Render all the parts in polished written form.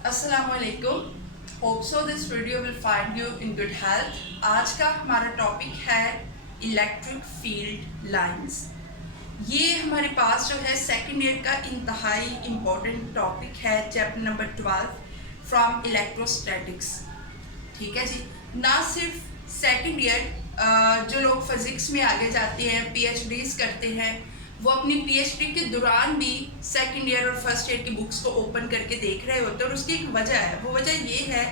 Assalamualaikum. Hope so this video will find you in good health. आज का हमारा topic है इलेक्ट्रिक फील्ड लाइंस। ये हमारे पास जो है सेकेंड ईयर का इंतहाई इम्पोर्टेंट टॉपिक है, चैप्टर नंबर 12 फ्रॉम इलेक्ट्रोस्टैटिक्स। ठीक है जी। ना सिर्फ सेकेंड ईयर जो लोग फिजिक्स में आगे जाते हैं, PhDs करते हैं, वो अपनी PhD के दौरान भी सेकेंड ईयर और फर्स्ट ईयर की बुक्स को ओपन करके देख रहे होते हैं। और उसकी एक वजह है, वो वजह ये है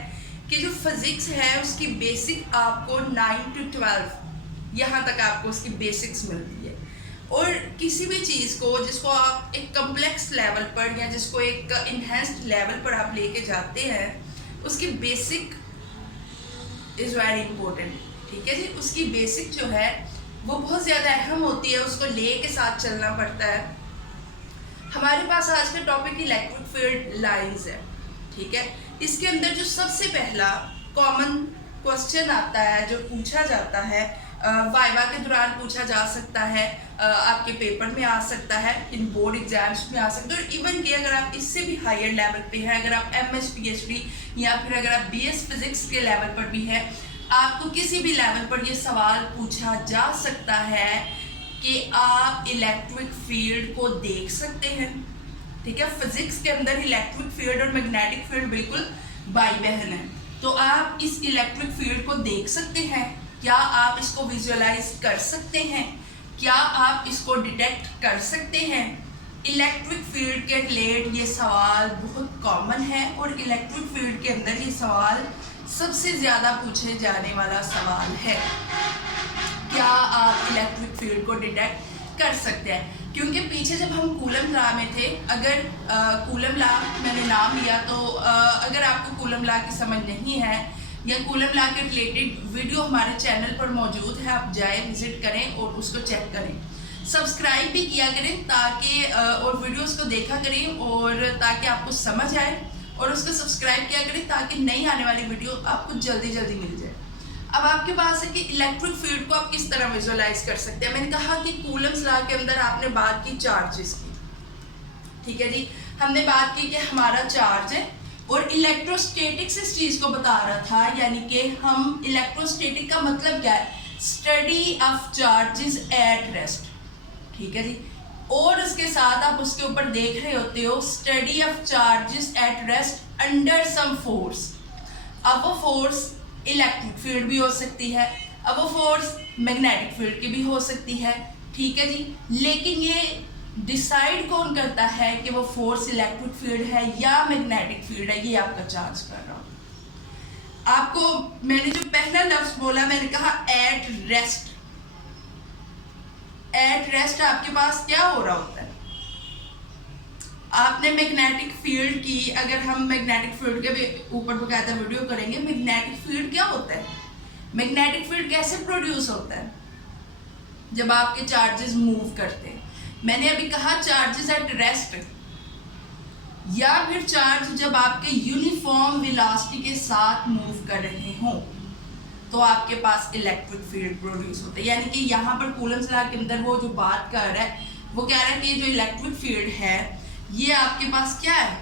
कि जो फिजिक्स है उसकी बेसिक आपको 9 to 12 यहाँ तक आपको उसकी बेसिक्स मिलती है। और किसी भी चीज़ को जिसको आप एक कम्प्लेक्स लेवल पर या जिसको एक इन्हेंस्ड लेवल पर आप लेके जाते हैं, उसकी बेसिक इज़ वेरी इम्पोर्टेंट। ठीक है जी। उसकी बेसिक जो है वो बहुत ज़्यादा अहम होती है, उसको ले के साथ चलना पड़ता है। हमारे पास आज का टॉपिक इलेक्ट्रिक फील्ड लाइंस है। ठीक है। इसके अंदर जो सबसे पहला कॉमन क्वेश्चन आता है, जो पूछा जाता है, वाइवा के दौरान पूछा जा सकता है, आपके पेपर में आ सकता है, इन बोर्ड एग्जाम्स में आ सकता है, और इवन कि अगर आप इससे भी हायर लेवल पे हैं, अगर आप MS PhD या फिर अगर आप BS फिजिक्स के लेवल पर भी हैं, आपको किसी भी लेवल पर ये सवाल पूछा जा सकता है कि आप इलेक्ट्रिक फील्ड को देख सकते हैं। ठीक है। फिजिक्स के अंदर इलेक्ट्रिक फील्ड और मैग्नेटिक फील्ड बिल्कुल भाई बहन है। तो आप इस इलेक्ट्रिक फील्ड को देख सकते हैं, क्या आप इसको विजुअलाइज कर सकते हैं, क्या आप इसको डिटेक्ट कर सकते हैं। इलेक्ट्रिक फील्ड के रिलेटेड ये सवाल बहुत कॉमन है और इलेक्ट्रिक फील्ड के अंदर ये सवाल सबसे ज़्यादा पूछे जाने वाला सवाल है, क्या आप इलेक्ट्रिक फील्ड को डिटेक्ट कर सकते हैं। क्योंकि पीछे जब हम कूलम लॉ में थे, अगर कूलम लॉ मैंने नाम लिया तो अगर आपको कूलम लॉ की समझ नहीं है या कूलम लॉ के रिलेटेड वीडियो हमारे चैनल पर मौजूद है, आप जाएं, विजिट करें और उसको चेक करें, सब्सक्राइब भी किया करें ताकि और वीडियोस को देखा करें और ताकि आपको समझ आए, और उसको सब्सक्राइब किया करें ताकि नई आने वाली वीडियो आपको जल्दी जल्दी मिल जाए। अब आपके पास है कि इलेक्ट्रिक फील्ड को आप किस तरह विजुअलाइज कर सकते हैं। मैंने कहा कि कूलम्स लॉ के अंदर आपने बात की चार्जेस की। ठीक है जी। हमने बात की कि हमारा चार्ज है और इलेक्ट्रोस्टैटिक्स इस चीज़ को बता रहा था, यानी कि हम इलेक्ट्रोस्टैटिक का मतलब क्या है, study of charges at rest. ठीक है जी। और उसके साथ आप उसके ऊपर देख रहे होते हो study of charges at rest under some force. अब वो फोर्स इलेक्ट्रिक फील्ड भी हो सकती है, अब वो फोर्स मैग्नेटिक फील्ड की भी हो सकती है। ठीक है जी। लेकिन ये डिसाइड कौन करता है कि वो फोर्स इलेक्ट्रिक फील्ड है या मैग्नेटिक फील्ड है, ये आपका चार्ज कर रहा हूँ। आपको मैंने जो पहला लफ्ज बोला, मैंने कहा एट रेस्ट। एट रेस्ट आपके पास क्या हो रहा होता है, आपने मैग्नेटिक फील्ड की, अगर हम मैग्नेटिक फील्ड के भी ऊपर बकायदा वीडियो करेंगे, मैग्नेटिक फील्ड क्या होता है, मैग्नेटिक फील्ड कैसे प्रोड्यूस होता है, जब आपके चार्जेस मूव करते हैं। मैंने अभी कहा चार्जेस एट रेस्ट, या फिर चार्ज जब आपके यूनिफॉर्म वेलोसिटी के साथ मूव कर रहे हों तो आपके पास इलेक्ट्रिक फील्ड प्रोड्यूस होता है। यानी कि यहाँ पर कूलम्स लॉ के अंदर वो जो बात कर रहा है, वो कह रहा है कि ये जो इलेक्ट्रिक फील्ड है ये आपके पास क्या है,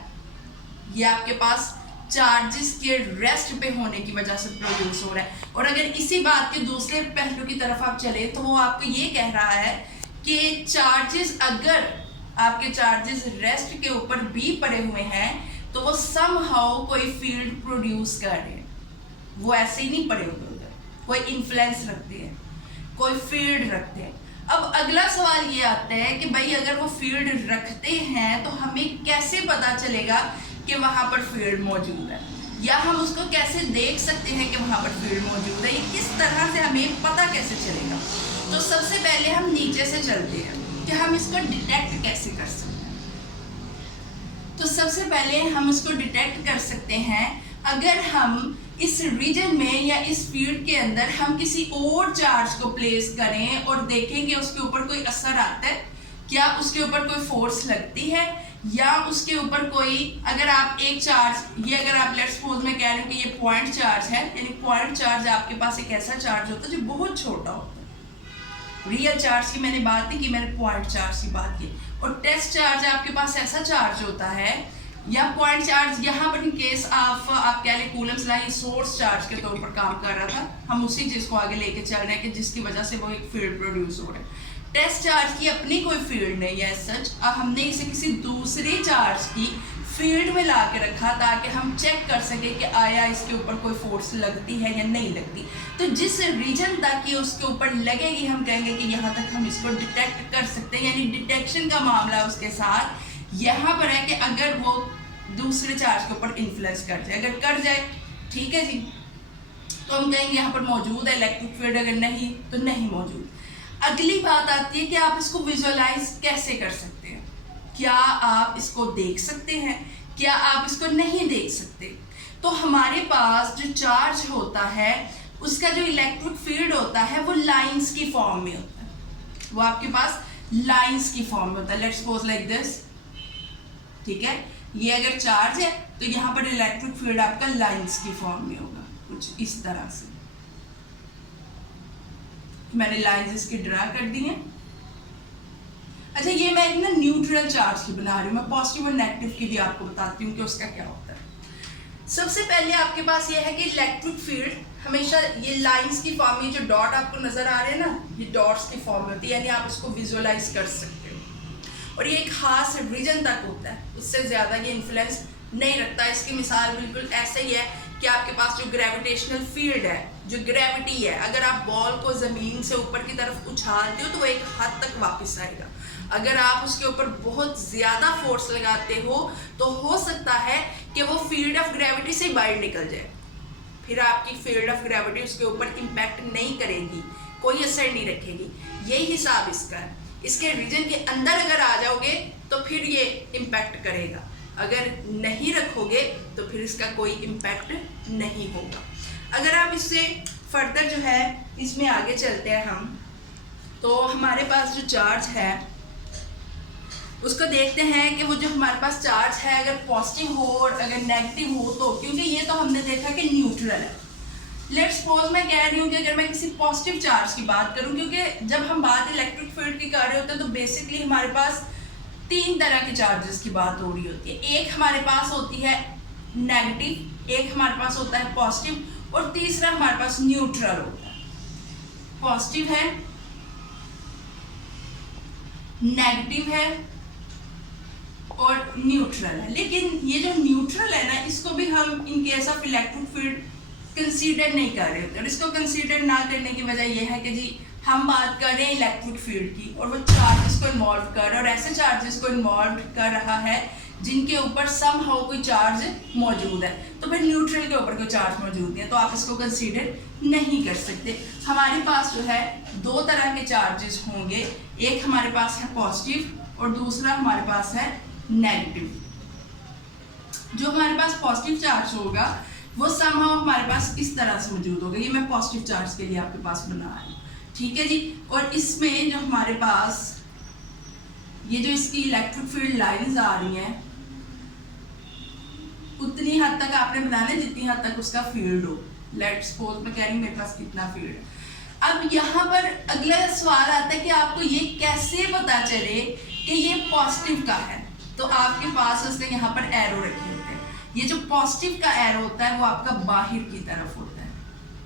ये आपके पास चार्जेस के रेस्ट पे होने की वजह से प्रोड्यूस हो रहा है। और अगर इसी बात के दूसरे पहलू की तरफ आप चले तो वो आपको ये कह रहा है कि चार्जेस, अगर आपके चार्जेस रेस्ट के ऊपर भी पड़े हुए हैं तो वो समहाउ कोई फील्ड प्रोड्यूस कर रहे हैं, वो ऐसे ही नहीं पड़े हुए, कोई इन्फ्लुएंस रखते हैं, कोई फील्ड रखते हैं। अब अगला सवाल ये आता है कि भाई अगर वो फील्ड रखते हैं तो हमें कैसे पता चलेगा कि वहाँ पर फील्ड मौजूद है, या हम उसको कैसे देख सकते हैं कि वहाँ पर फील्ड मौजूद है, ये किस तरह से हमें पता कैसे चलेगा। तो सबसे पहले हम नीचे से चलते हैं कि हम इसको डिटेक्ट कैसे कर सकते हैं। तो सबसे पहले हम इसको डिटेक्ट कर सकते हैं अगर हम इस रीजन में या इस फील्ड के अंदर हम किसी और चार्ज को प्लेस करें और देखें कि उसके ऊपर कोई असर आता है, क्या उसके ऊपर कोई फोर्स लगती है, या उसके ऊपर कोई, अगर आप एक चार्ज, ये अगर आप लेट्स सपोज में कह रहे हो कि ये पॉइंट चार्ज है, यानी पॉइंट चार्ज आपके पास एक ऐसा चार्ज होता है जो बहुत छोटा होता है। रियल चार्ज की मैंने बात नहीं की, मैंने पॉइंट चार्ज की बात की। और टेस्ट चार्ज आपके पास ऐसा चार्ज होता है या पॉइंट चार्ज यहाँ पर इन केस आप कह लें कूलम्स ला, ये सोर्स चार्ज के तौर पर काम कर रहा था, हम उसी चीज़ को आगे लेके चल रहे हैं कि जिसकी वजह से वो एक फील्ड प्रोड्यूस हो रहा है। टेस्ट चार्ज की अपनी कोई फील्ड नहीं है सच, अब हमने इसे किसी दूसरे चार्ज की फील्ड में ला के रखा ताकि हम चेक कर सके कि आया इसके ऊपर कोई फोर्स लगती है या नहीं लगती। तो जिस रीजन तक ये उसके ऊपर लगेगी हम कहेंगे कि यहाँ तक हम इसको डिटेक्ट कर सकते हैं, यानी डिटेक्शन का मामला उसके साथ यहाँ पर है कि अगर वो दूसरे चार्ज के ऊपर इन्फ्लुएंस कर जाए, अगर कर जाए ठीक है जी, तो हम कहेंगे यहाँ पर मौजूद है इलेक्ट्रिक फील्ड, अगर नहीं तो नहीं मौजूद। अगली बात आती है कि आप इसको विजुअलाइज कैसे कर सकते हैं, क्या आप इसको देख सकते हैं, क्या आप इसको नहीं देख सकते। तो हमारे पास जो चार्ज होता है उसका जो इलेक्ट्रिक फील्ड होता है वो लाइंस की फॉर्म में होता है, वो आपके पास लाइंस की फॉर्म में होता है। लेट्स सपोज लाइक दिस, ठीक है, ये अगर चार्ज है तो यहाँ पर इलेक्ट्रिक फील्ड आपका लाइंस की फॉर्म में होगा, कुछ इस तरह से। मैंने लाइंस इसकी ड्रा कर दी हैं। अच्छा, ये मैं एक ना न्यूट्रल चार्ज की बना रही हूँ, मैं पॉजिटिव और नेगेटिव की भी आपको बताती हूँ कि उसका क्या होता है। सबसे पहले आपके पास ये है कि इलेक्ट्रिक फील्ड हमेशा ये लाइंस की फॉर्म में, जो डॉट आपको नजर आ रहे हैं ना, ये डॉट्स की फॉर्म में होती है, यानी आप इसको विजुअलाइज कर सकते हो। और ये एक खास रीजन तक होता है, उससे ज़्यादा ये इन्फ्लुएंस नहीं रखता। इसकी मिसाल बिल्कुल ऐसे ही है कि आपके पास जो ग्रेविटेशनल फील्ड है, जो ग्रेविटी है, अगर आप बॉल को ज़मीन से ऊपर की तरफ उछालते हो तो वो एक हद तक वापस आएगा। अगर आप उसके ऊपर बहुत ज़्यादा फोर्स लगाते हो तो हो सकता है कि वो फील्ड ऑफ ग्रेविटी से बाहर निकल जाए, फिर आपकी फील्ड ऑफ ग्रेविटी उसके ऊपर इम्पैक्ट नहीं करेगी, कोई असर नहीं रखेगी। यही हिसाब इसका है। इसके रीजन के अंदर अगर आ जाओगे तो फिर ये इम्पैक्ट करेगा, अगर नहीं रखोगे तो फिर इसका कोई इम्पैक्ट नहीं होगा। अगर आप इससे फर्दर जो है इसमें आगे चलते हैं हम, तो हमारे पास जो चार्ज है उसको देखते हैं कि वो जो हमारे पास चार्ज है अगर पॉजिटिव हो और अगर नेगेटिव हो तो, क्योंकि ये तो हमने देखा कि न्यूट्रल है। लेट्स सपोज मैं कह रही हूँ कि अगर मैं किसी पॉजिटिव चार्ज की बात करूँ, क्योंकि जब हम बात इलेक्ट्रिक फील्ड की कर रहे होते हैं तो बेसिकली हमारे पास तीन तरह के चार्जेस की बात हो रही होती है। एक हमारे पास होती है नेगेटिव, एक हमारे पास होता है पॉजिटिव, और तीसरा हमारे पास न्यूट्रल होता है। पॉजिटिव है, नेगेटिव है और न्यूट्रल है। लेकिन ये जो न्यूट्रल है ना, इसको भी हम in case of electric field consider नहीं कर रहे होते। और इसको कंसीडर ना करने की वजह यह है कि जी हम बात कर रहे हैं इलेक्ट्रिक फील्ड की और वो चार्जेस को इन्वॉल्व कर रहा है, और ऐसे चार्जेस को इन्वॉल्व कर रहा है जिनके ऊपर समहाउ कोई चार्ज मौजूद है। तो फिर न्यूट्रल के ऊपर कोई चार्ज मौजूद नहीं है तो आप इसको कंसीडर नहीं कर सकते। हमारे पास जो है दो तरह के चार्जेस होंगे, एक हमारे पास है पॉजिटिव और दूसरा हमारे पास है नेगेटिव। जो हमारे पास पॉजिटिव चार्ज होगा वो समहाउ हमारे पास इस तरह से मौजूद होगा। ये मैं पॉजिटिव चार्ज के लिए आपके पास बना रही हूँ, ठीक है जी। और इसमें जो हमारे पास ये जो इसकी इलेक्ट्रिक फील्ड लाइंस आ रही हैं उतनी हद तक आपने बनाना है जितनी हद तक उसका फील्ड हो। लेट्स सपोज मैं कह रही हूँ मेरे पास कितना फील्ड है। अब यहाँ पर अगला सवाल आता है कि आपको ये कैसे पता चले कि ये पॉजिटिव का है। तो आपके पास उसने यहाँ पर एरो रखे होते हैं। ये जो पॉजिटिव का एरो होता है वो आपका बाहर की तरफ होता है,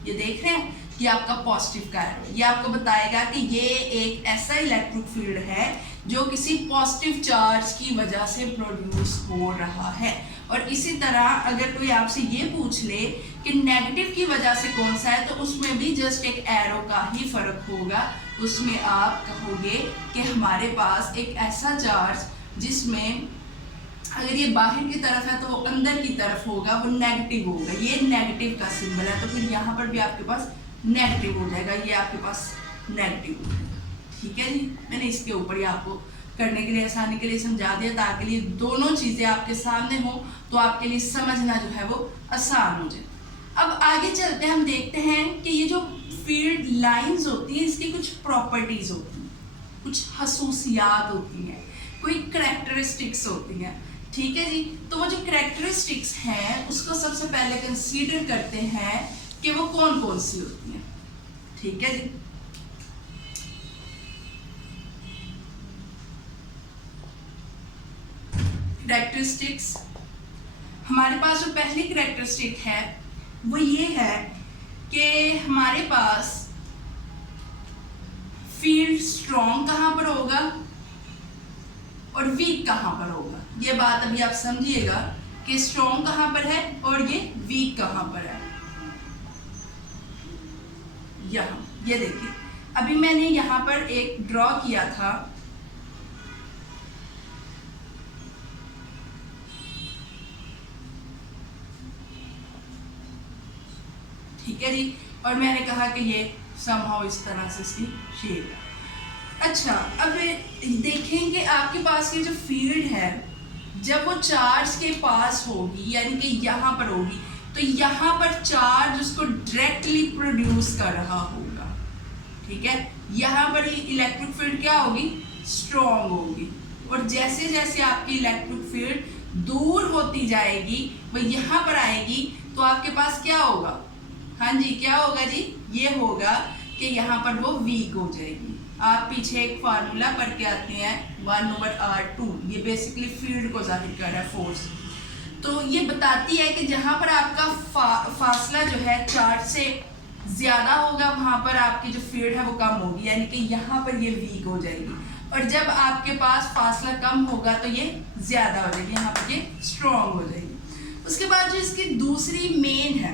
ये देख रहे हैं कि आपका पॉजिटिव का एरो, ये आपको बताएगा कि ये एक ऐसा इलेक्ट्रिक फील्ड है जो किसी पॉजिटिव चार्ज की वजह से प्रोड्यूस हो रहा है। और इसी तरह अगर कोई आपसे ये पूछ ले कि नेगेटिव की वजह से कौन सा है, तो उसमें भी जस्ट एक एरो का ही फर्क होगा। उसमें आप कहोगे कि हमारे पास एक ऐसा चार्ज जिसमें अगर ये बाहर की तरफ है तो वो अंदर की तरफ होगा, वो नेगेटिव होगा। ये नेगेटिव का सिंबल है, तो फिर यहाँ पर भी आपके पास नेगेटिव हो जाएगा, ये आपके पास नेगेटिव हो जाएगा, ठीक है जी। मैंने इसके ऊपर ही आपको करने के लिए, आसानी के लिए समझा दिया ताकि ये दोनों चीज़ें आपके सामने हो तो आपके लिए समझना जो है वो आसान हो जाए। अब आगे चलते हम देखते हैं कि ये जो फील्ड लाइंस होती है इसकी कुछ प्रॉपर्टीज होती हैं, कुछ खसूसियात होती हैं, कोई करैक्टरिस्टिक्स होती हैं, ठीक है जी। तो वो जो करैक्टरिस्टिक्स हैं उसको सबसे पहले कंसीडर करते हैं कि वो कौन कौन सी होती हैं, ठीक है जी। करैक्टरिस्टिक्स हमारे पास जो पहली कैरेक्टरिस्टिक है वो ये है कि हमारे पास फील्ड स्ट्रॉन्ग कहाँ पर होगा और वीक कहाँ पर होगा। ये बात अभी आप समझिएगा कि स्ट्रॉन्ग कहाँ पर है और ये वीक कहाँ पर है। यहाँ ये देखिए, अभी मैंने यहाँ पर एक ड्रॉ किया था, ठीक है जी, और मैंने कहा कि ये समहाउ इस तरह से इसकी शेप है। अच्छा, अब देखें कि आपके पास ये जो फील्ड है जब वो चार्ज के पास होगी, यानी कि यहाँ पर होगी, तो यहाँ पर चार्ज उसको डायरेक्टली प्रोड्यूस कर रहा होगा, ठीक है। यहाँ पर ये इलेक्ट्रिक फील्ड क्या होगी, स्ट्रॉन्ग होगी, और जैसे जैसे आपकी इलेक्ट्रिक फील्ड दूर होती जाएगी वो यहाँ पर आएगी, तो आपके पास क्या होगा, हाँ जी क्या होगा जी, ये होगा कि यहाँ पर वो वीक हो जाएगी। आप पीछे एक फार्मूला पढ़ के आते हैं 1/r2, ये बेसिकली फील्ड को जाहिर कर रहा है, फोर्स। तो ये बताती है कि जहाँ पर आपका फासला जो है चार्ज से ज़्यादा होगा वहाँ पर आपकी जो फील्ड है वो कम होगी, यानी कि यहाँ पर ये वीक हो जाएगी, और जब आपके पास फासला कम होगा तो ये ज़्यादा हो जाएगी, यहाँ पर ये स्ट्रॉन्ग हो जाएगी। उसके बाद जो इसकी दूसरी मेन है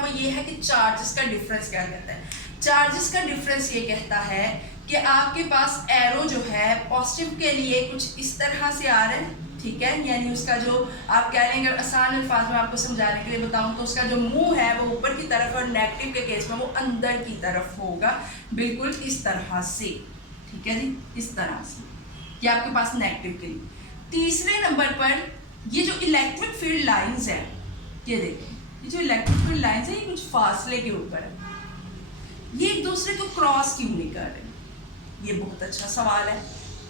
वो ये है कि चार्जेस का डिफरेंस क्या कहता है। चार्जेस का डिफरेंस ये कहता है कि आपके पास एरो जो है पॉजिटिव के लिए कुछ इस तरह से आ रहा है, ठीक है, यानी उसका जो आप कह लेंगे, आसान अल्फाज में आपको समझाने के लिए बताऊं तो उसका जो मुंह है वो ऊपर की तरफ, और नेगेटिव के केस में वो अंदर की तरफ होगा, बिल्कुल इस तरह से, ठीक है जी, इस तरह से, ये आपके पास नेगेटिव के लिए। तीसरे नंबर पर ये जो इलेक्ट्रिक फील्ड लाइंस है, ये देखिए, ये जो इलेक्ट्रिक फील्ड लाइंस है ये कुछ फासले के ऊपर है, ये एक दूसरे को क्रॉस क्यों नहीं कर रहे। ये बहुत अच्छा सवाल है,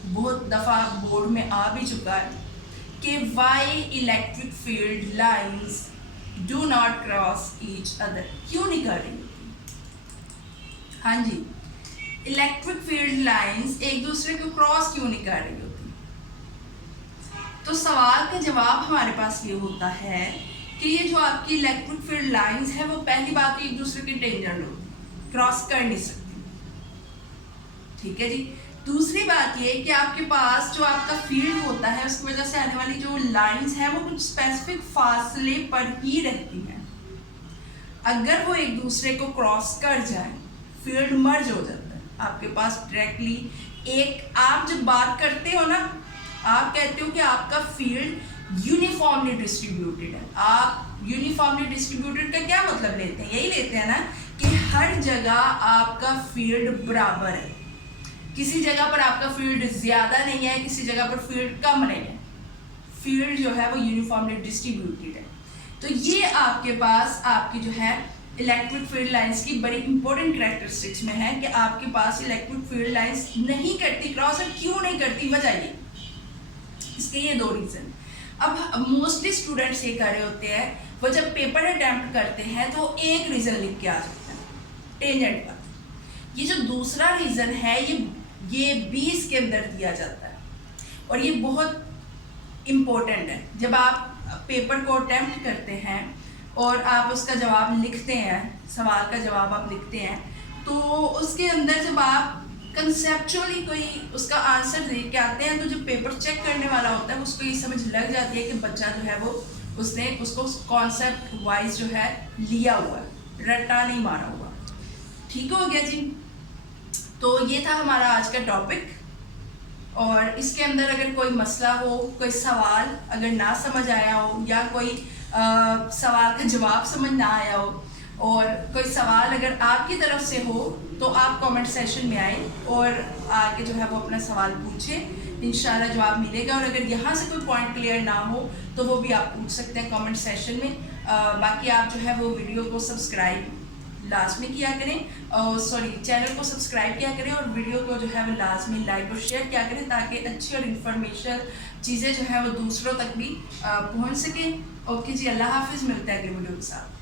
बहुत दफ़ा बोर्ड में आ भी चुका है कि Y electric field lines do not cross each other, क्यों नहीं कर रही। हाँ जी, इलेक्ट्रिक फील्ड लाइंस एक दूसरे को क्रॉस क्यों नहीं कर रही होती। तो सवाल का जवाब हमारे पास ये होता है कि ये जो आपकी इलेक्ट्रिक फील्ड लाइंस है वो पहली बात एक दूसरे के टेंजेंट होती, क्रॉस कर नहीं सकती, ठीक है जी। दूसरी बात ये कि आपके पास जो आपका फील्ड होता है उसकी वजह से आने वाली जो लाइंस है वो कुछ स्पेसिफिक फासले पर ही रहती हैं। अगर वो एक दूसरे को क्रॉस कर जाए फील्ड मर्ज हो जाता है आपके पास डायरेक्टली। एक आप जब बात करते हो ना, आप कहते हो कि आपका फील्ड यूनिफॉर्मली डिस्ट्रीब्यूटेड है। आप यूनिफॉर्मली डिस्ट्रीब्यूटेड का क्या मतलब लेते हैं, यही लेते हैं ना कि हर जगह आपका फील्ड बराबर है, किसी जगह पर आपका फील्ड ज़्यादा नहीं है, किसी जगह पर फील्ड कम नहीं है, फील्ड जो है वो यूनिफॉर्मली डिस्ट्रीब्यूटेड है। तो ये आपके पास आपकी जो है इलेक्ट्रिक फील्ड लाइंस की बड़ी इंपॉर्टेंट कैरेक्टरिस्टिक्स में है कि आपके पास इलेक्ट्रिक फील्ड लाइंस नहीं करती क्रॉस, और क्यों नहीं करती, वजह ये, इसके ये दो रीज़न। अब मोस्टली स्टूडेंट्स ये कर रहे होते हैं, वो जब पेपर अटैम्प्ट करते हैं तो एक रीज़न लिख के आ जाते हैं टेंजेंट पर। ये जो दूसरा रीज़न है ये 20 के अंदर दिया जाता है, और ये बहुत इम्पोर्टेंट है। जब आप पेपर को अटैम्प्ट करते हैं और आप उसका जवाब लिखते हैं, सवाल का जवाब आप लिखते हैं, तो उसके अंदर जब आप कंसेप्चुअली कोई उसका आंसर दे के आते हैं तो जो पेपर चेक करने वाला होता है उसको ये समझ लग जाती है कि बच्चा जो है वो उसने उसको कॉन्सेप्ट वाइज जो है लिया हुआ है, रट्टा नहीं मारा हुआ। ठीक हो गया जी। तो ये था हमारा आज का टॉपिक, और इसके अंदर अगर कोई मसला हो, कोई सवाल अगर ना समझ आया हो, या कोई सवाल का जवाब समझ ना आया हो, और कोई सवाल अगर आपकी तरफ से हो तो आप कमेंट सेशन में आए और आके जो है वो अपना सवाल पूछें, इंशाल्लाह जवाब मिलेगा। और अगर यहाँ से कोई पॉइंट क्लियर ना हो तो वो भी आप पूछ सकते हैं कमेंट सेशन में। बाकी आप जो है वो वीडियो को सब्सक्राइब लाजमी किया करें, चैनल को सब्सक्राइब किया करें, और वीडियो को जो है वो लाजमी लाइक और शेयर किया करें, ताकि अच्छी और इन्फॉर्मेशन चीज़ें जो है वो दूसरों तक भी पहुँच सकें। ओके जी, अल्लाह हाफिज़, मिलते हैं अगले वीडियो के साथ।